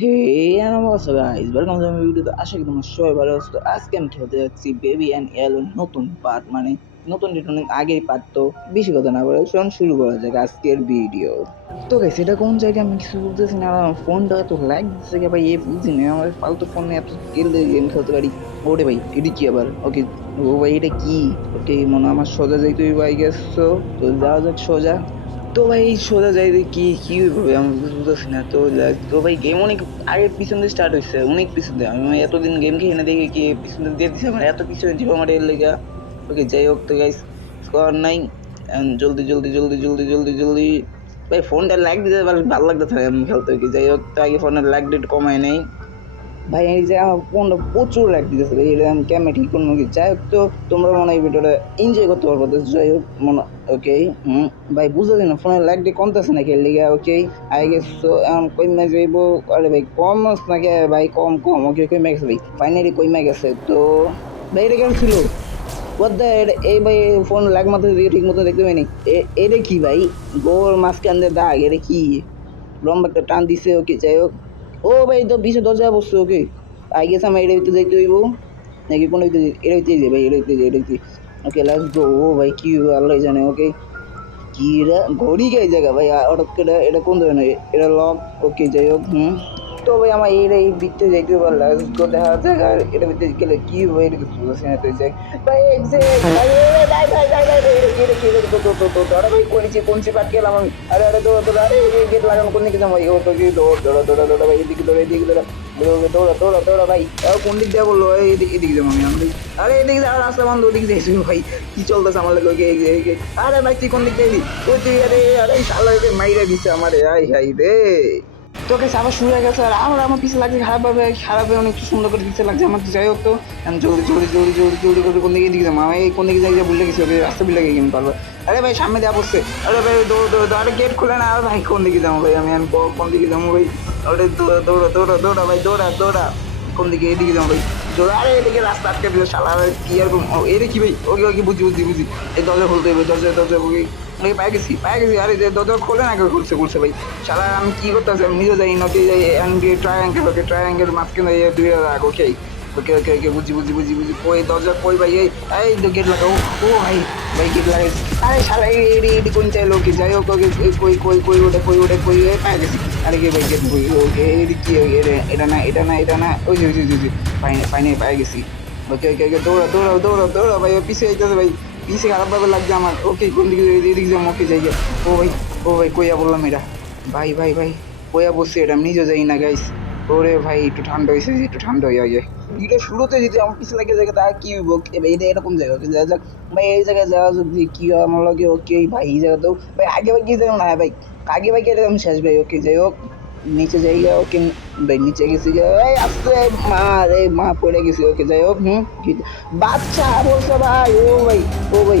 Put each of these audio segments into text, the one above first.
হে অবস্থা guys, welcome to my video. তো আশা করি তোমরা সবাই ভালো আছো। তো আজকে আমি খেলতে যাচ্ছি বেবি অ্যান্ড এলোন নতুন পার্ট, মানে নতুন রিটার্নিং আগের পার্ট। তো বেশি কথা না বলে চলুন শুরু করা যাক আজকের ভিডিও। তো গাইস, এটা কোন জায়গায় আমি কিছু বুঝতেছি না। আমার ফোনটা এত ল্যাগ দিচ্ছে ভাই, এ বুঝি না। আমার ফালতু ফোনে এত স্কিল দিয়ে গেম খেলতে পারি। ওরে ভাই, এটা কি আবার? ওকে, ও ভাই এটা কি? ওকে, মনে হয় আমার সোজা যাইতে ভাই গেছো। তো যাওয়া যাক সোজা। তো ভাই সোজা যাই যে কি হবে আমি বুঝতেছি না। তো ভাই গেম অনেক আগে পিছন দিয়ে স্টার্ট হয়েছে, অনেক পিছন দিয়ে। আমি এতদিন গেম খেয়ে না দেখে কি পিছন দিয়ে দিচ্ছে, মানে এত পিছনে ছিল আমার এর লেগা। ওকে যাই হোক, তো গাইস স্কোয়ার নাই। জলদি জলদি জলদি জলদি জলদি জলদি। ভাই ফোনটা লাইক দিতে ভালো লাগতেছে আমি খেলতে। কি যাই হোক, তো আগে ফোনের লাইক ডেট কমায় নেই ভাই। এই যে আমার ফোনটা প্রচুর লাইক দিতেছে ভাই, এটা আমি কেমন ঠিক করবো কি? যাই হোক, তো তোমরা মনে হয় ভিডিওটা এনজয় করতে পারবো। তো যাই হোক মনে, ওকে ভাই বুঝতে না ফোনের লাইক দিয়ে কমতেছে না খেললে গিয়া। ওকে আই গেস তো এখন কইমা যাইবো। আরে ভাই কম নাকি ভাই? কম কম। ওকে কইমা গেছে ভাই, ফাইনালি কইমা গেছে। তো ভাই এটা কেমন ছিল? এই ভাই ফোন লাগ মাত্র দিকে ঠিক মতো দেখতে পাইনি। এটা কি ভাই? গোর মাঝখান দিয়ে দাগ, এটা কি? লম্বা একটা টান দিছে। ওকে যাই হোক। ও ভাই তো পিছনে দরজা বসছে। ওকে আই গেস আমার এটা ভিতরে দেখতে হইব নাকি কোনো ভিতরে? এটা ভিতরে যে ভাই, এটা ভিতরে যে, এটা ভিতরে। Okay let's go. ও ভাই কি আল্লাহ জানে। ওকে কি এটা? ঘড়ি কে জায়গা ভাই? হঠাৎ করে এটা কোন ধরনের? এটা লক। ওকে যাই হোক তো ভাই আমার এই ভিতরে যাইতে হবে। লেটস গো, দেখা যাক। আর এটা ভিতরে গেলে কি হবে এটা কিছু বুঝতেছি না। তো যাই ভাই এক্সিট ভাই। ভাই ভাই ভাই ভাই ভাই এটা কি? এটা কি? এটা তো তো তো তো তো আরে ভাই কোন সে পাট গেলাম আমি? আরে আরে দৌড়া দৌড়া। আরে গেট লাগানো কোন দিকে যাবো ভাই? ও তো কি দৌড় দৌড়া দৌড়া দৌড়া ভাই, এদিকে দৌড়া এদিকে দৌড়া দৌড়া দৌড়া দৌড়া দৌড়া ভাই। কোন দিক দিয়ে বললো? এদিকে এদিকে যাবো আমি। আরে এদিকে যাওয়ার রাস্তা বন্ধ, ওদিকে যাইছি ভাই। কি চলতেছে আমার লোক? আরে ভাই তুই কোন দিক দিয়ে? ওই তুই, আরে আরে শালা রে মাইরা দিছে আমারে। আই হাই রে। তোকে আবার শুরু হয়ে গেছে। আর আমার পিছে লাগছে খারাপ ভাবে, অনেক সুন্দর করে পিছে লাগছে আমার। যাই হোক, তো আমি জলদি জলদি জলদি জলদি জলদি করে কোন দিকে দিকে যাবো আমি? এই কোন দিকে যাই ভুলে গেছি। ওকে রাস্তা ভুলে গিয়ে গেম পারবো। আরে ভাই সামনে দেওয়া পড়ছে। আরে ভাই দৌড় দৌড় দৌড়। আরে গেট খুলে না। আর ভাই কোন দিকে যাবো ভাই? আমি কোন দিকে যাবো ভাই? আরে দৌড়া দৌড়া দৌড়া দৌড়া ভাই, দৌড়া দৌড়া। কোন দিকে? এদিকে যাবো ভাই। আরে এদিকে রাস্তা আটকে দিল শালা। কি আর এটা কি ভাই? ওকে ওকে বুঝি বুঝি বুঝি। এই দরজা খুলতে হবে, দরজা দরজা ওকে। আমি পায়ে গেছি। আরে যে দরজা খোলে না, খুলছে খুলছে ভাই। শালা আমি কি করতেছি? আমি নিজে যাই নাকি যাই? ট্রায়াঙ্গেল। ওকে ট্রায়াঙ্গেল মাঝখানে দুই রাখ। ওকে ওকে ওকে ওকে বুঝি বুঝি বুঝি বুঝি। কই দরজা কই ভাই? এই তো গেট লাগাও। ও ভাই ভাই গেট লাগাইছি। আরে শালা এডি কোন চাইলো? ওকে যাই হোক। ওকে কই কই কই ওটা কই ওটা কই পায়ে গেছি। আরে কি ভাই গেট কই? ওকে এডি কি? এটা না এটা না এটা না। ওই যে ওই যে ওই যে ফাইনে ফাইনে পায়ে গেছি। ওকে ওকে ওকে দৌড়া দৌড়া দৌড়া দৌড়া ভাই, পিছিয়ে আইতেছে ভাই। পিছে খারাপ ভাবে লাগছে আমার। ওকে কোন দিকে? এদিকে যাবো। ওকে যাই গে। ও ভাই ও ভাই কইয়া বললাম এটা? ভাই ভাই ভাই কইয়া বসছি এটা, আমি নিজে যাই না গাইস। ওরে ভাই একটু ঠান্ডা হয়েছে, একটু ঠান্ডা হয়ে যায়। এটা শুরুতে যদি আমার পিছনে লাগে জায়গা তা কি হইব? এটা এরকম জায়গা যা যাক ভাই। এই জায়গায় যাওয়া যদি কি হয় আমার লাগে? ওকে ভাই এই জায়গাতেও ভাই আগে ভাই গিয়ে যাবো না ভাই। আগে ভাই গেলে আমি শেষ ভাই। ওকে যাই হোক নিচে যাই গা। ওকে ভাই নিচে গেছি গা। এই আস্তে মা রে মা পড়ে গেছি। ওকে যাই হোক বাচ্চা বলছে ভাই। ও ভাই ও ভাই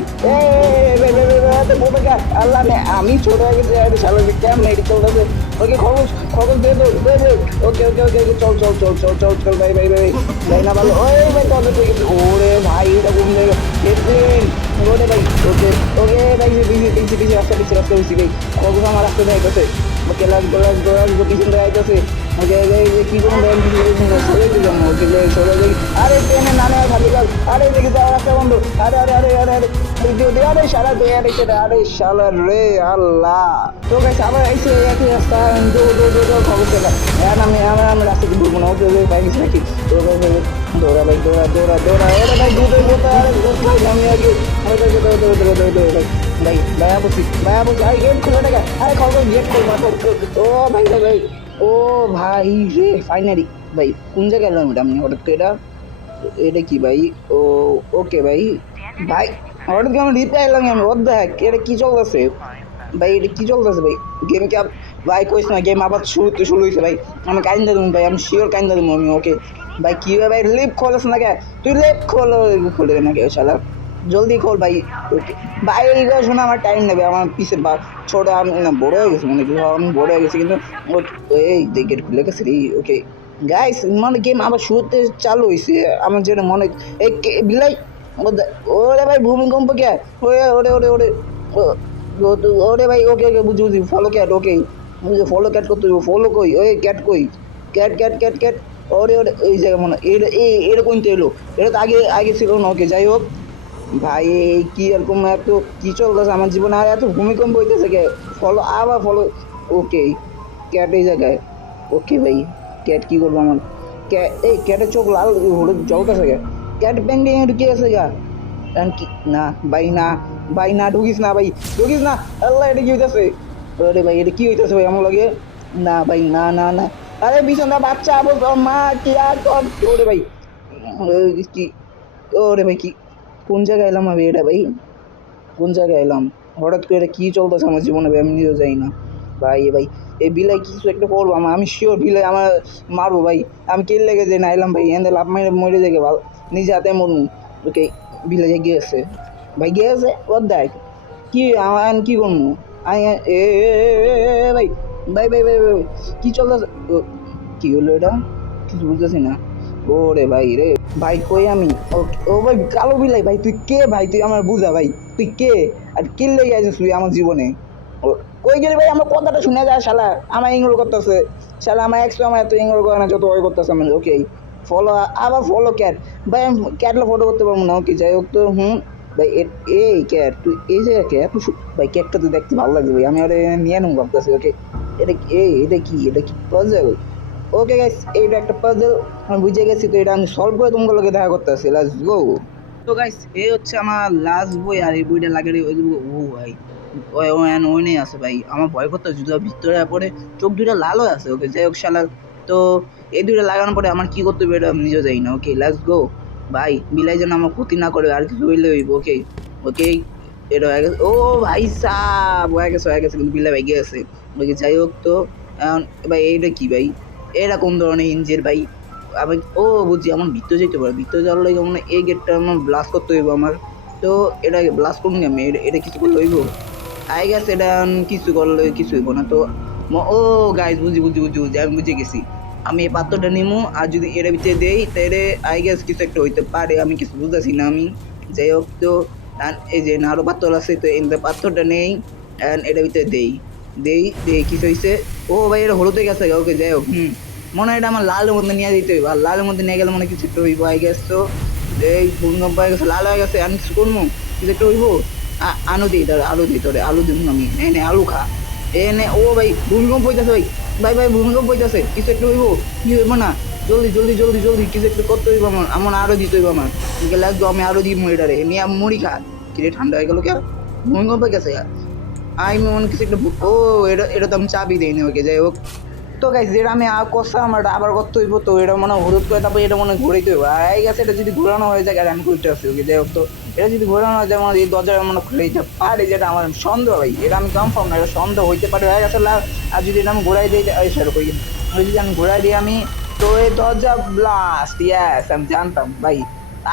ভাই ভাই ভাই বলবে কা আল্লাহ আমি ছোট হয়ে গেছি। আমি শালা কেমন এটি চলতেছে? ওকে খবর খবর দে দে দে দে। ওকে ওকে ওকে ওকে চল চল চল চল চল চল ভাই ভাই ভাই যাই না ভালো। ওই ভাই কত ঠিক আছে। ওরে ভাই এটা কোন জায়গা? দেখলেন? ওরে ভাই ওকে ওকে ভাই পিছিয়ে পিছিয়ে রাস্তা পিছিয়ে রাস্তা পিছিয়ে ভাই খবর আমার রাস্তা দেয় গেছে। ওকে লাগ গোলাগ গোলাগ পিছন দেয় আইতেছে। ওকে কি করুন দেন সরে দিলাম। ওকে সরে যাই। আরে ট্রেনে নামে আর খালি কাজ। আরে দেখি যাওয়ার রাস্তা বন্ধ। আরে আরে আরে আরে আরে আরে শালা দে। আরে সেটা আরে শালা রে আল্লাহ। তো গাইস আবার আইসে একই রাস্তা। দৌড় দৌড় দৌড় দৌড় খবর পেলাম। এখন আমি রাস্তাতে ঘুরবো না। ওকে পাই গেছি নাকি? দৌড়া ভাই দৌড়া দৌড়া দৌড়া। ওরে ভাই দুধের বোতল। আরে ভাই আমি আগে দৌড়া দৌড়া দৌড়া দৌড়া দৌড়া ভাই ভাইয়া বসি ভাইয়া বসি। আরে গেট খুলে টাকা। আরে খবর গেট খুল মাথা। ও ভাই ভাই ভাই ও ভাই রে ফাইনালি ভাই কোন জায়গায় এলাম? এটা আমি হঠাৎ করে এটা এটা কি ভাই? ও ওকে ভাই ভাই হঠাৎ করে আমি রিপ্লাই এলাম। আমি ওর দেখ এটা কি চলতেছে ভাই? এটা কি চলতেছে ভাই? গেম কি ভাই কইস না গেম আবার শুরু হয়েছে ভাই। আমি কাইন্দা দেবো ভাই, আমি শিওর কাইন্দা দেবো আমি। ওকে ভাই কি ভাই লিপ খোলস না কে? তুই লিপ খোলো। খুলে না কে শালা? জলদি খোল ভাই। ওকে ভাই এইগুলো শোনা আমার টাইম নেবে। আমার পিছে বা ছোট আমি না বড় হয়ে গেছি, মানে আমি বড় হয়ে গেছি কিন্তু এই গেট খুলে গেছে রে। ওকে গাইস মানে গেম আবার শুরুতে চালু হয়েছে আমার যেটা মনে। এই বিলাই ওরে ভাই ভূমিকম্প কে? ওরে ওরে ওরে ওরে ওরে ভাই ওকে ওকে বুঝি বুঝি ফলো ক্যাট। ওকে ফলো ক্যাট করতে ফলো কই? ওই ক্যাট কই? Cat cat cat cat. ওরে ওরে এই জায়গা মনে এটা এটা কোনটা এলো? এটা তো আগে আগে ছিল না। ওকে যাই হোক ভাই, এই কি এরকম এত কি চলতেছে আমার জীবনে? আর এত ভূমিকম্প হইতেছে কে? ফলো আবার ফলো। ওকে ক্যাট এই জায়গায়। ওকে ভাই ক্যাট কি করবো আমার? ক্যাট এই ক্যাটের চোখ লাল হলুদ জ্বলতেছে কে? ক্যাট পেন্টিং এ ঢুকে আছে গা। কি না ভাই, না ভাই, না ঢুকিস না ভাই, ঢুকিস না। আল্লাহ এটা কি হইতেছে? আরে ভাই এটা কি হইতেছে ভাই আমার লাগে? না ভাই, না না না। আরে বিছানা বাচ্চা বলতো মা কি আর কর। ওরে ভাই কি, ওরে ভাই কি, কোন জায়গায় এলাম আমি? এটা ভাই কোন জায়গায় এলাম? হঠাৎ করে এটা কি চলতেছে আমার জীবনে ভাই, আমি নিজেও যাই না ভাই। ভাই এই বিলাই কিছু একটা করবো আমার, আমি শিওর বিলাই আমার মারবো ভাই। আমি কে লেগে যাই না এলাম ভাই, এনে লাভ মাইরে মরে যাই ভালো, নিজে হাতে মরুন। ওকে বিলাই গিয়েছে ভাই, গিয়েছে ওর দেখ কি আমার কি করবো আমি ভাই ভাই ভাই ভাই ভাই কি চলতেছে? কি হলো এটা? কিছু বুঝতেছি না। ওরে ভাই রে ভাই, কই আমি? ও ভাই কালো বিলাই ভাই, তুই কে ভাই? তুই আমার বুঝা ভাই, তুই কে আর কে লেগে আছিস তুই আমার জীবনে? কই গেলি ভাই? আমার কথাটা শুনে যায় শালা, আমার ইংরো করতেছে শালা, আমার এক্স আমার এত ইংরো করে না যত ওই করতেছে আমি। ওকে ফলো, আবার ফলো ক্যাট ভাই, আমি ক্যাটলা ফটো করতে পারবো না। ওকে যাই হোক তো ভাই এই ক্যাট তুই এই যে ক্যাট ভাই, ক্যাটটা তো দেখতে ভালো লাগছে ভাই, আমি আর নিয়ে নেবো ভাবতেছি। ওকে এটা এটা কি, এটা কি পাজল? ওকে গাইস এইটা একটা পাজল, আমি বুঝে গেছি। তো এটা আমি সলভ করে তোমাদের লগে দেখা করতে আসি, লেটস গো। তো গাইস এই হচ্ছে আমার লাস্ট বই, আর এই বইটা লাগে ওই ও ভাই ওই ওই নেই আছে ভাই, আমার ভয় করতে যদি ভিতরে পরে চোখ দুইটা লাল হয়ে আছে। ওকে যাই হোক শালার, তো এই দুইটা লাগানোর পরে আমার কি করতে হবে এটা আমি নিজেও যাই না। ওকে লেটস গো ভাই, বিলাই যেন আমার ক্ষতি না করে, আর কিছু হইলে হইব। ওকে ওকে এটা হয়ে গেছে। ও ভাই সাব হয়ে গেছে কিন্তু বিলাই ভাই গেছে। ওকে যাই হোক তো এখন ভাই এইটা কি ভাই, এটা কোন ধরনের ইঞ্জিন ভাই? আমি ও বুঝছি, আমার ভিতরে যেতে পারে, ভিতরে যাওয়ার লাগে মানে এই গেটটা আমার ব্লাস্ট করতে হইব আমার। তো এটা ব্লাস্ট করুন আমি, এটা কিছু করলে হইব? আই গেছে এটা কিছু করলে কিছু হইব না তো। ও গাইস বুঝি বুঝি বুঝি বুঝি আমি বুঝে গেছি। আমি এই পাত্রটা নিমু, আর যদি এর ভিতরে দেই তাহলে আই গেস কিছু একটা হইতে পারে, আমি কিছু বুঝতেছি না আমি। যাই হোক তো এই যে আরো পাথর আছে, তো এই পাথরটা নেই অ্যান্ড এটার ভিতরে দেই দেই দেই কিছু হয়েছে। ও ভাই এটা হলুদে গেছে। ওকে যাই হোক মনে হয় এটা আমার লালের মধ্যে নিয়ে যেতে হইব, আর লালের মধ্যে নিয়ে গেলে মনে কিছু একটা হইব আই গেস। তো এই ভূমিকম্প হয়ে গেছে, লাল হয়ে গেছে, আমি কিছু করবো, কিছু একটা হইব। আলু দিই তোরে, আলু দিই তোরে, আলু দিব আমি, নে আলু খা। নে ও ভাই ভূমিকম্প হইতেছে ভাই, ভাই ভাই ভূমিকম্প হইতেছে, কিছু একটা হইব। কি হইব না? জলদি জলদি জলদি জলদি কিছু একটা করতে হইব আমার, আমার আরো দিতে হইব আমার। লাগবে আমি আরো দিব এটারে নিয়ে মুড়ি খা। কিরে ঠান্ডা হয়ে গেল কে? ভূমিকম্প গেছে আমি মনে কিছু একটা ও এটা এটা তো আমি চাবি দিইনি। ওকে যাই হোক তো গাইস যেটা আমি করছিলাম আমার আবার করতে হইব, তো এটা মনে হলুদ করে তারপর এটা মনে ঘুরাইতে হইব। আই গেছে এটা যদি ঘোরানো হয়ে যায়, আর আমি করতে আসছি। ওকে যাই হোক তো এটা যদি ঘোরানো হয় যেমন এই দরজাটা মনে খুলে দিতে পারে, যেটা আমার সন্দেহ ভাই, এটা আমি কনফার্ম না, এটা সন্দেহ হইতে পারে হয়ে গেছে। আর যদি এটা আমি ঘুরাই দিই সেরকম যদি আমি ঘুরাই দিই আমি, তো এই দরজা ব্লাস্ট। ইয়াস আমি জানতাম ভাই,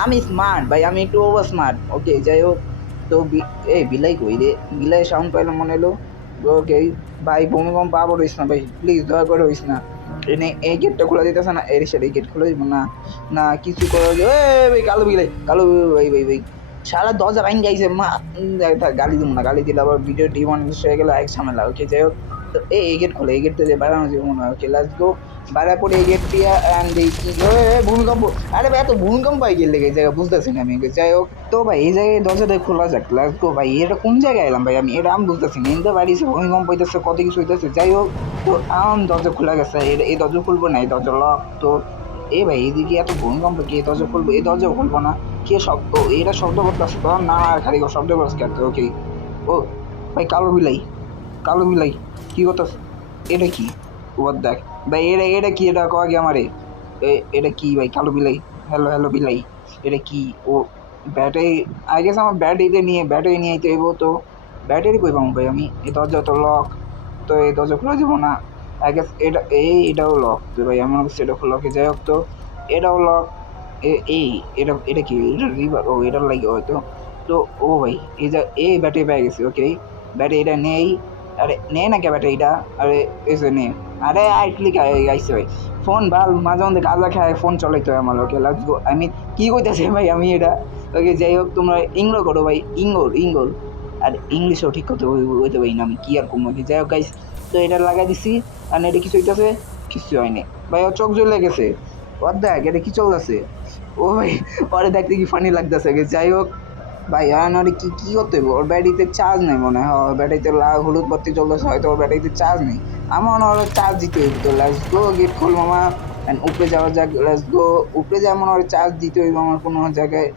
আমি স্মার্ট ভাই, আমি একটু ওভার স্মার্ট। ওকে যাই হোক তো এই বিলাই কই রে? বিলাই সাউন্ড পাইলাম মনে এলো। ওকে ভাই ভূমিকম্প আবার হইস না ভাই, প্লিজ দয়া করে হইস না। এনে এই গেটটা খোলা দিতেছে না, এর সাথে এই গেট খুলে দিব না, না কিছু করে ভাই কালো বিলাই, কালো ভাই ভাই ভাই সারা দরজা ভাঙ গাইছে মা। গালি দিব না, গালি দিলে আবার ভিডিও ডিমনিটাইজ হয়ে গেলে এক ঝামেলা। ওকে যাই হোক তো এই গেট খোলে, এই গেটটা দিয়ে বাড়ানো যাবে মনে হয়। ওকে লেটস গো বাইরে পড়ে এই গেট দিয়ে অ্যান্ড এই ভূমিকম্প। আরে ভাই এত ভূমিকম্প হয়ে গেলে এই জায়গায় বুঝতেছি না আমি। যাই হোক তো ভাই এই জায়গায় দরজাটা খোলা যাক, লেটস গো ভাই। এটা কোন জায়গায় এলাম ভাই আমি? এটা আমি বুঝতেছি না, এনতে বাড়িছে ভূমিকম্প হইতেছে, কত কিছু হইতেছে। যাই হোক তো দরজা খোলা গেছে, এই দরজা খুলবো না, এই দরজা লক। তো এ ভাই এদিকে এত ভূমিকম্প, কি দরজা খুলবো? এই দরজা খুলবো না, কে শব্দ এটা শব্দ করতেছে তো না, খালি শব্দ করছে কেন? ওকে ও ভাই কালো বিলাই, কালো বিলাই কি করতেছে? এটা কি ওর দেখ ভাই, এটা এটা কি? এটা কয় আমারে এটা কি ভাই? কালো বিলাই, হ্যালো হ্যালো বিলাই, এটা কি? ও ব্যাটারি আই গেছে, আমার ব্যাটারিতে নিয়ে ব্যাটারি নিয়ে আইতে হইব। তো ব্যাটারি কই পাবো ভাই আমি? এই দরজা তো লক, তো এই দরজা খোলা যাবো না আই গেস। এটা এটাও লক তো ভাই, আমার কাছে এটা খোলা। ওকে যাই হোক তো এটাও লক। এই এটা এটা কি? এটা রিভার, ও এটার লাগে হয়তো। তো ও ভাই এই যে এই ব্যাটারি পেয়ে গেছি। ওকে ব্যাটারি এটা নেই, আরে নে না কে ব্যাটারিটা? আরে এসে নে, আরে আই ক্লিক আইসে ভাই। ফোন ভাল মাঝে মধ্যে গাঁজা খায় ফোন চলাইতে হয় আমার। Okay let's go. আমি কি কইতাছি ভাই আমি এটা? ওকে যাই হোক তোমরা ইংলো করো ভাই, ইঙ্গল ইঙ্গল, আর ইংলিশও ঠিক করতে হইতে পারি না আমি, কি আর কম। যাই হোক গাইস তো এটা লাগাই দিছি, আর এটা কিছু হইতেছে কিছু হয়নি ভাই, ওর চোখ জ্বলে গেছে। ওর দেখ এটা কি চলতেছে। ও ভাই পরে দেখতে কি ফানি লাগতেছে। যাই হোক ভাই আর কি কি করতে হবে, ওর ব্যাটারিতে চার্জ নেই মনে হয়। ওর ব্যাটারিতে লাল হলুদ বাতি চলতেছে, হয়তো ওর ব্যাটারিতে চার্জ নেই। আমার মনে হয় চার্জ দিতে হইব। তো লেটস গো, গেট খোল মামা। অ্যান্ড উপরে যাওয়া যাক, লেটস গো। উপরে যাওয়া মনে হয় চার্জ দিতে হইব আমার কোনো জায়গায়।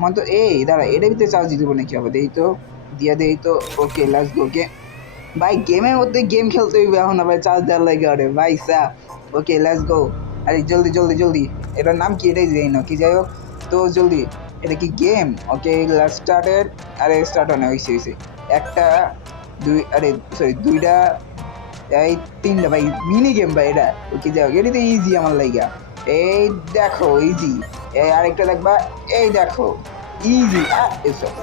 মানে তো এই দাঁড়া, এটার ভিতরে চার্জ দিতে হবে নাকি হবে, দেই তো, দিয়া দেই তো। Okay let's go. ভাই গেমের মধ্যে গেম খেলতে হইবে এখন আবার চার্জ দেওয়ার লাগে আরে ভাই সা। Okay let's go. আরে জলদি জলদি জলদি। এটার নাম কি এটাই যাই না কি, যাই হোক। তো জলদি, এটা কি গেম? Okay let's started. আরে স্টার্ট হয় না, হইছে হইছে। একটা, দুই, আরে সরি দুইটা, এই তিনটা ভাই মিনি গেম ভাই এটা। ওকে যাই হোক, এটা তো ইজি আমার লাইগা। এই দেখো ইজি। এই আরেকটা দেখবা, এই দেখো ইজি।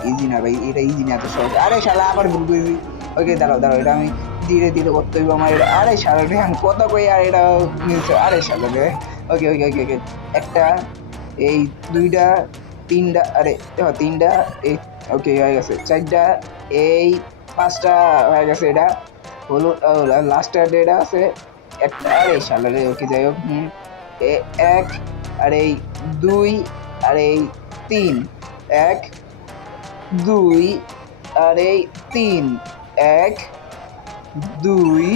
ইজি না ভাই, এটা ইজি না, এত সহজ। আরে শালা আবার ভুল করেছি। ওকে দাঁড়াও দাঁড়াও, এটা আমি ধীরে ধীরে করতে হইব আমার এটা। আরে শালা রে আমি কত কই আর এটা মিলছে। আরে শালা রে। ওকে ওকে ওকে ওকে। একটা, এই দুইটা, তিনটা, আরে তিনটা, এই ওকে হয়ে গেছে। চারটা, এই পাঁচটা হয়ে গেছে। এটা হলো লাস্টের এটা আছে একটা। আরে শালা রে। ওকে যাই হোক। এক, আর এই দুই, আর এই তিন। এক, দুই, আর এই তিন। এক, দুই,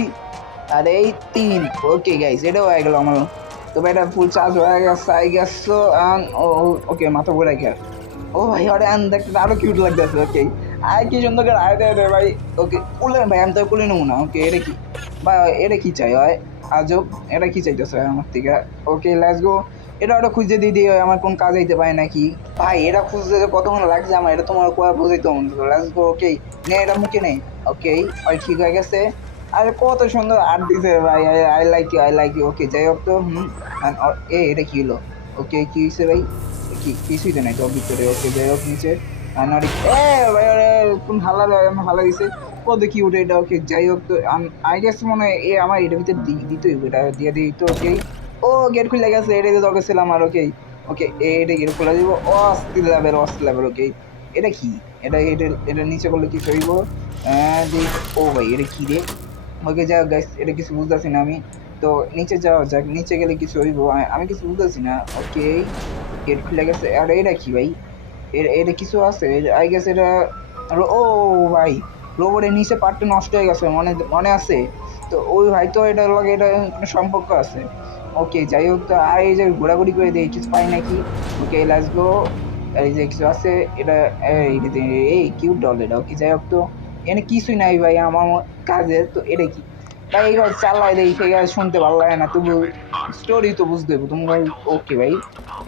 আর এই তিন। ওকে গাইস, এটাও হয়ে গেল আমার। তো ভাই এটা ফুল চার্জ হয়ে গেছে আই গেস। সো ওকে মাথা ঘুরে গেল। ও ভাই ওরে আন দেখতে আরো কিউট লাগতেছে। ওকে আর কি সুন্দর করে আয় দে ভাই। ওকে কুলে ভাই, আমি তো কুলে নেবো না। ওকে এটা কি ভাই, এটা কি চাই হয় আজব, এটা কি চাইতেছে আমার থেকে। Okay let's go. এটা ওটা খুঁজে দিয়ে দিয়ে আমার কোন কাজ হইতে পারে নাকি ভাই। এটা খুঁজতে যে কতক্ষণ লাগছে আমার, এটা তোমার কোয়া বুঝাইতে হবে। Let's go. ওকে নে এটা মুখে নে। ওকে ওই ঠিক হয়ে গেছে। আরে কত সুন্দর আর্ট দিছে ভাই, I like you I like you. Okay যাই হোক তো এটা কি হলো। ওকে কি হয়েছে ভাই, কি কিছুই তো নাই টপ ভিতরে। ওকে যাই হোক নিচে আনারি এ ভাই ওরে কোন হালা আমার হালা দিছে কত কি উঠে এটা। ওকে যাই হোক তো আই গেস মনে হয় এ আমার এটার ভিতরে দিতে হইব, এটা দিয়ে দিই তো। ওকে ও গেট খুলে গেছে, এটা দিয়ে দরকার ছিল আমার। ওকে ওকে এটা গেট খুলে দিব। অস্থির লেভেল অস্থির লেভেল। ওকে এটা কি, এটা এটা এটা নিচে করলে কি হইব। ও ভাই এটা কি রে। ওকে যাই হোক গাইস, এটা কিছু বুঝতেছি না আমি। তো নিচে যাওয়া যাক, নিচে গেলে কিছু হইব আমি কিছু বুঝতেছি না। ওকে গেট খুলে গেছে। আর এটা কি ভাই, এটা কিছু আছে আই গেস এটা। ও ভাই রোবটের নিচে পার্টটা নষ্ট হয়ে গেছে মনে মনে আছে। তো ওই হয়তো এটার লগে এটা কোনো সম্পর্ক আছে। ওকে যাই হোক তো আর এই যে ঘোরাঘুরি করে দিই কিছু পাই নাকি। Okay let's go. এই যে কিছু আছে এটা, এই কিউট ডল এটা। ওকে যাই হোক তো এখানে কিছুই নাই ভাই আমার কাজের। তো এটা কি ভাই, এবার চালাই দেই ঠিক আছে, শুনতে ভালো লাগে না তবু স্টোরি তো বুঝতে দেবো তুমি ভাই। ওকে ভাই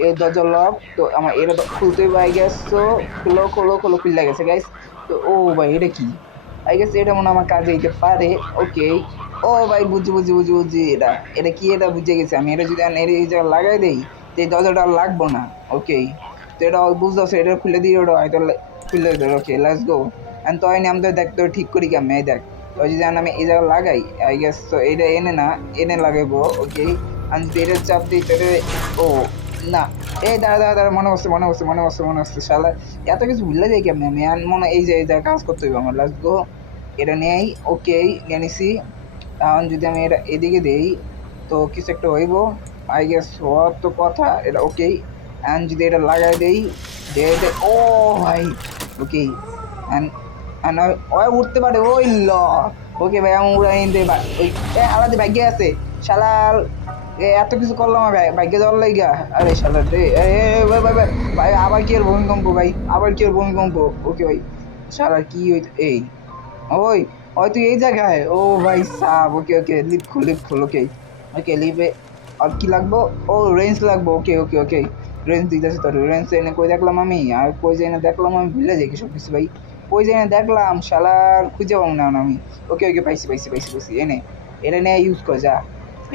এর দরজা লক। তো আমার এটা তো খুলতে হবে আই গেস। তো খোলো খোলো খোলো, খুলে গেছে গাইস। তো ও ভাই এটা কি, আই গেস এটা মনে হয় আমার কাজে দিতে পারে। ওকে ও ভাই বুঝছি বুঝছি বুঝছি বুঝছি, এটা এটা কি এটা বুঝে গেছি আমি। এটা যদি এর এই জায়গায় লাগাই দেই তো এই দরজাটা আর লাগবো না। ওকে তো এটা বুঝতে এটা খুলে দিই, ওটা হয়তো খুলে দেবে। Okay let's go. এন্ড তো আমি তো দেখতে ঠিক করি কেমন, এই দেখ। তো যদি আমি এই জায়গায় লাগাই আই গেস, তো এটা এনে না এনে লাগাইবো। ওকে আমি যদি এটার চাপ দিই তাহলে ও না, এই দাঁড়া দাঁড়া দাঁড়া, মনে হচ্ছে মনে হচ্ছে মনে হচ্ছে মনে হচ্ছে শালা এত কিছু ভুলে যাই কেমনি আমি। আর মনে এই যে কাজ করতে হইব আমার। লেটস গো এটা নেই। ওকে নিয়ে নিছি। এখন যদি আমি এটা এদিকে দেই তো কিছু একটা হইব আই গেস, হওয়ার তো কথা এটা। ওকে অ্যান্ড যদি এটা লাগাই দেই দে দে ও ভাই। ওকে অ্যান্ড অ্যান্ড ওই উঠতে পারে ওই ল। ওকে ভাই আমি উড়াই নিতে ওই আলাদা ভাগ্যে আছে শালার। এত কিছু করলাম আমার ভাগ্যে যাওয়ার লাইগা। আরে শালার রে ভাই ভাই ভাই ভাই আবার কি এর ভূমিকম্প ভাই, আবার কি এর ভূমিকম্প। ওকে ভাই শালার কি হইত এই ওই ওই তুই এই জায়গায় ও ভাই সাব। ওকে ওকে লিপ খুল লিপ খুল। ওকে ওকে লিপে আর কি লাগবো, ও রেঞ্জ লাগবো। ওকে ওকে ওকে রেঞ্জ দিতেছে তোর। রেঞ্জ এনে কই দেখলাম আমি, আর কই যে এনে দেখলাম আমি ভুলে যাই সব কিছু ভাই। কই যে এনে দেখলাম শালার খুঁজে পাবো না আমি। ওকে ওকে পাইছি পাইছি পাইছি পাইছি এনে এটা নিয়ে ইউজ কর যা,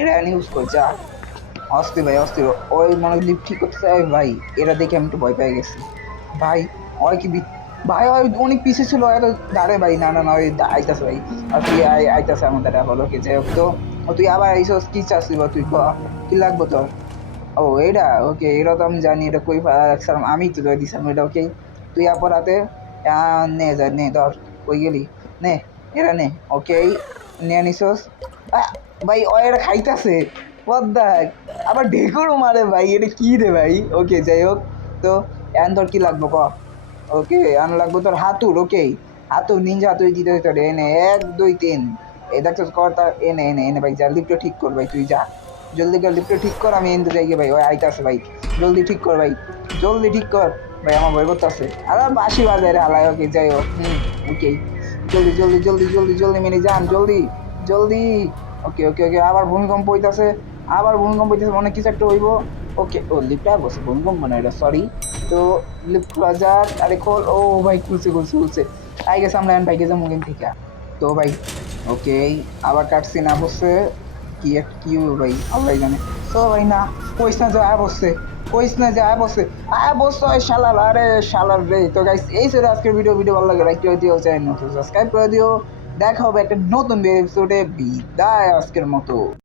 এটা এনে ইউজ কর যা। অস্থির ভাই অস্থির। ওই মনে লিপ ঠিক করতে চাই ভাই, এটা দেখে আমি একটু ভয় পেয়ে গেছি ভাই। ওই কি ভাই ওই অনেক পিছিয়ে ছিল এত দাঁড়ে ভাই। না না না ওই আইতাছে ভাই। আর তুই আইতাছে আমার দাঁড়া হলো কি যাই হোক তো। ও তুই আবার এইসব কি চাচ্ছিস তুই কি লাগবো তোর। ও এটা ওকে এটা তো আমি জানি, এটা কই রাখছিলাম আমি তো দিছিলাম এটা। ওকে তুই আপর হাতে নে যা নে ধর। কই গেলি নে এটা নে। ওকে নিয়ে নিছস ভাই ও এটা খাইতাছে। what the heck? আবার ঢেকুরও মারে ভাই, এটা কি রে ভাই? ওকে যাই হোক, তো এখন তোর কি লাগবো ক? ওকে এখন লাগবো তোর হাতুর। ওকে হাতুর, নিনজা হাতুড়ি দিতে হইতো রে। এনে 1 2 3, এই দেখছিস কর তার। এনে এনে এনে ভাই, যা লিফটটা ঠিক কর ভাই, তুই যা জলদি কর, লিফটটা ঠিক কর। আমি এনতে যাই গে ভাই, ওই আইতাছে ভাই, জলদি ঠিক কর ভাই, জলদি ঠিক কর ভাই, আমার ভয় করতেছে। আর বাঁশি বাজায় রে হালায়। ওকে যাই হোক, ওকে জলদি জলদি জলদি জলদি জলদি মেরে যান, জলদি জলদি। ওকে ওকে ওকে, আবার ভূমিকম্প হইতাছে, আবার ভূমিকম্প হইতেছে, অনেক কিছু একটা হইব। ওকে ও লিফটটা বসে, ভূমিকম্প না এটা, সরি। তো লিফট খোলা যাক, আরে খোল। ও ভাই খুলছে খুলছে খুলছে, আই গেছে আমরা ভাই গেছে মুগিন থেকে। তো ভাই ওকে, আবার কাটছি না বসছে, কি কি হইব ভাই আল্লাহ জানে। তো ভাই না কইস না যে আয় বসছে, কইস না যে আয় বসছে, আয় বসছে ওই শালার, আরে শালার রে। তো গাইস এই ছিল আজকের ভিডিও। ভিডিও ভালো লাগে লাইক করে দিও, চ্যানেল সাবস্ক্রাইব করে দিও। দেখা হবে একটা নতুন এপিসোডে। বিদায় আজকের মতো।